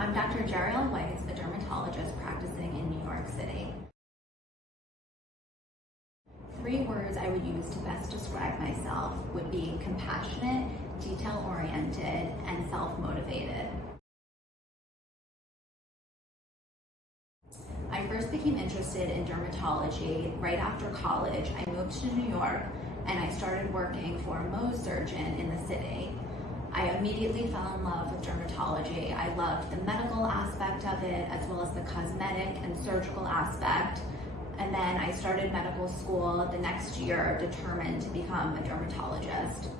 I'm Dr. Jeriel Weitz, a dermatologist practicing in New York City. 3 words I would use to best describe myself would be compassionate, detail-oriented, and self-motivated. I first became interested in dermatology right after college. I moved to New York and I started working for a Mohs surgeon in the city. I immediately fell in love with dermatology. I loved the medical aspect of it as well as the cosmetic and surgical aspect. And then I started medical school the next year, determined to become a dermatologist.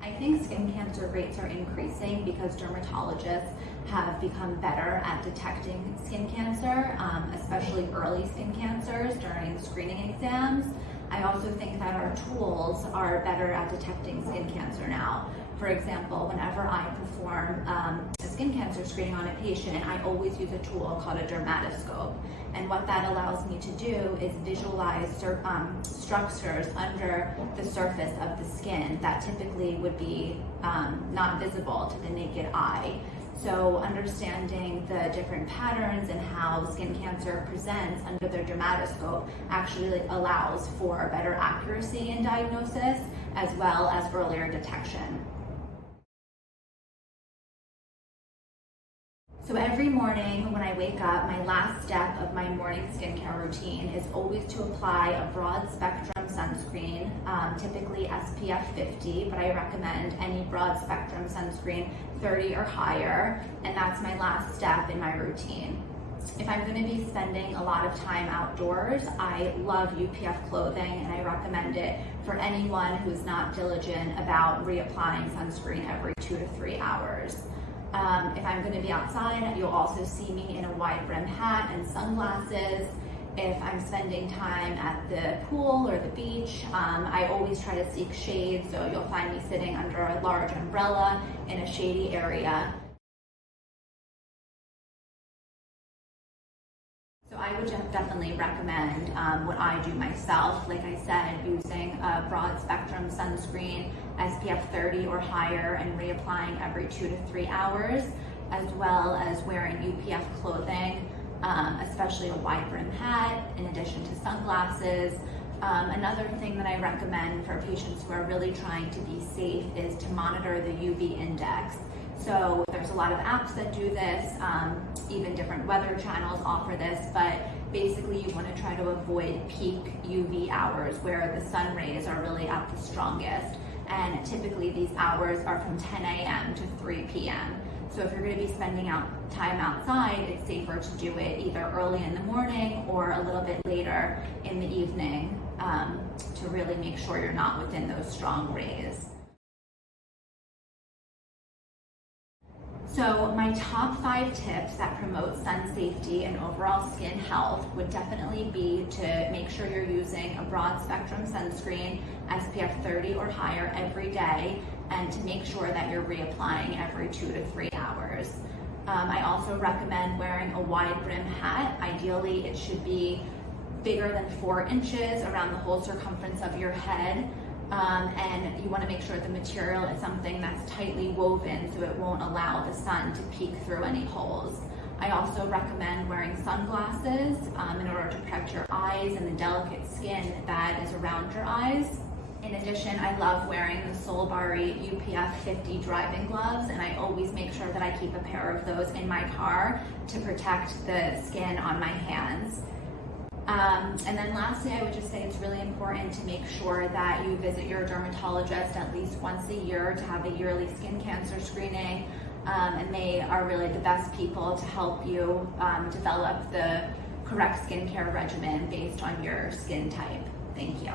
I think skin cancer rates are increasing because dermatologists have become better at detecting skin cancer, especially early skin cancers during screening exams. I also think that our tools are better at detecting skin cancer now. For example, whenever I perform a skin cancer screening on a patient, I always use a tool called a dermatoscope. And what that allows me to do is visualize structures under the surface of the skin that typically would be not visible to the naked eye. So understanding the different patterns and how skin cancer presents under the dermatoscope actually allows for better accuracy in diagnosis as well as earlier detection. So every morning when I wake up, my last step of my morning skincare routine is always to apply a broad spectrum sunscreen, typically SPF 50, but I recommend any broad spectrum sunscreen 30 or higher, and that's my last step in my routine. If I'm going to be spending a lot of time outdoors, I love UPF clothing and I recommend it for anyone who's not diligent about reapplying sunscreen every 2 to 3 hours. If I'm going to be outside, you'll also see me in a wide brim hat and sunglasses. If I'm spending time at the pool or the beach, I always try to seek shade, so you'll find me sitting under a large umbrella in a shady area. So I would definitely recommend what I do myself, like I said, using a broad spectrum sunscreen, SPF 30 or higher, and reapplying every 2 to 3 hours, as well as wearing UPF clothing, especially a wide brim hat, in addition to sunglasses. Another thing that I recommend for patients who are really trying to be safe is to monitor the UV index. So there's a lot of apps that do this, even different weather channels offer this, but basically you want to try to avoid peak UV hours where the sun rays are really at the strongest. And typically these hours are from 10 a.m. to 3 p.m. So if you're going to be spending time outside, it's safer to do it either early in the morning or a little bit later in the evening to really make sure you're not within those strong rays. So my top 5 tips that promote sun safety and overall skin health would definitely be to make sure you're using a broad spectrum sunscreen, SPF 30 or higher every day, and to make sure that you're reapplying every 2 to 3 hours. I also recommend wearing a wide brim hat. Ideally, it should be bigger than 4 inches around the whole circumference of your head. And you want to make sure the material is something that's tightly woven so it won't allow the sun to peek through any holes. I also recommend wearing sunglasses in order to protect your eyes and the delicate skin that is around your eyes. In addition, I love wearing the Solbari UPF 50 driving gloves, and I always make sure that I keep a pair of those in my car to protect the skin on my hands. And then lastly, I would just say it's really important to make sure that you visit your dermatologist at least once a year to have a yearly skin cancer screening, and they are really the best people to help you develop the correct skincare regimen based on your skin type. Thank you.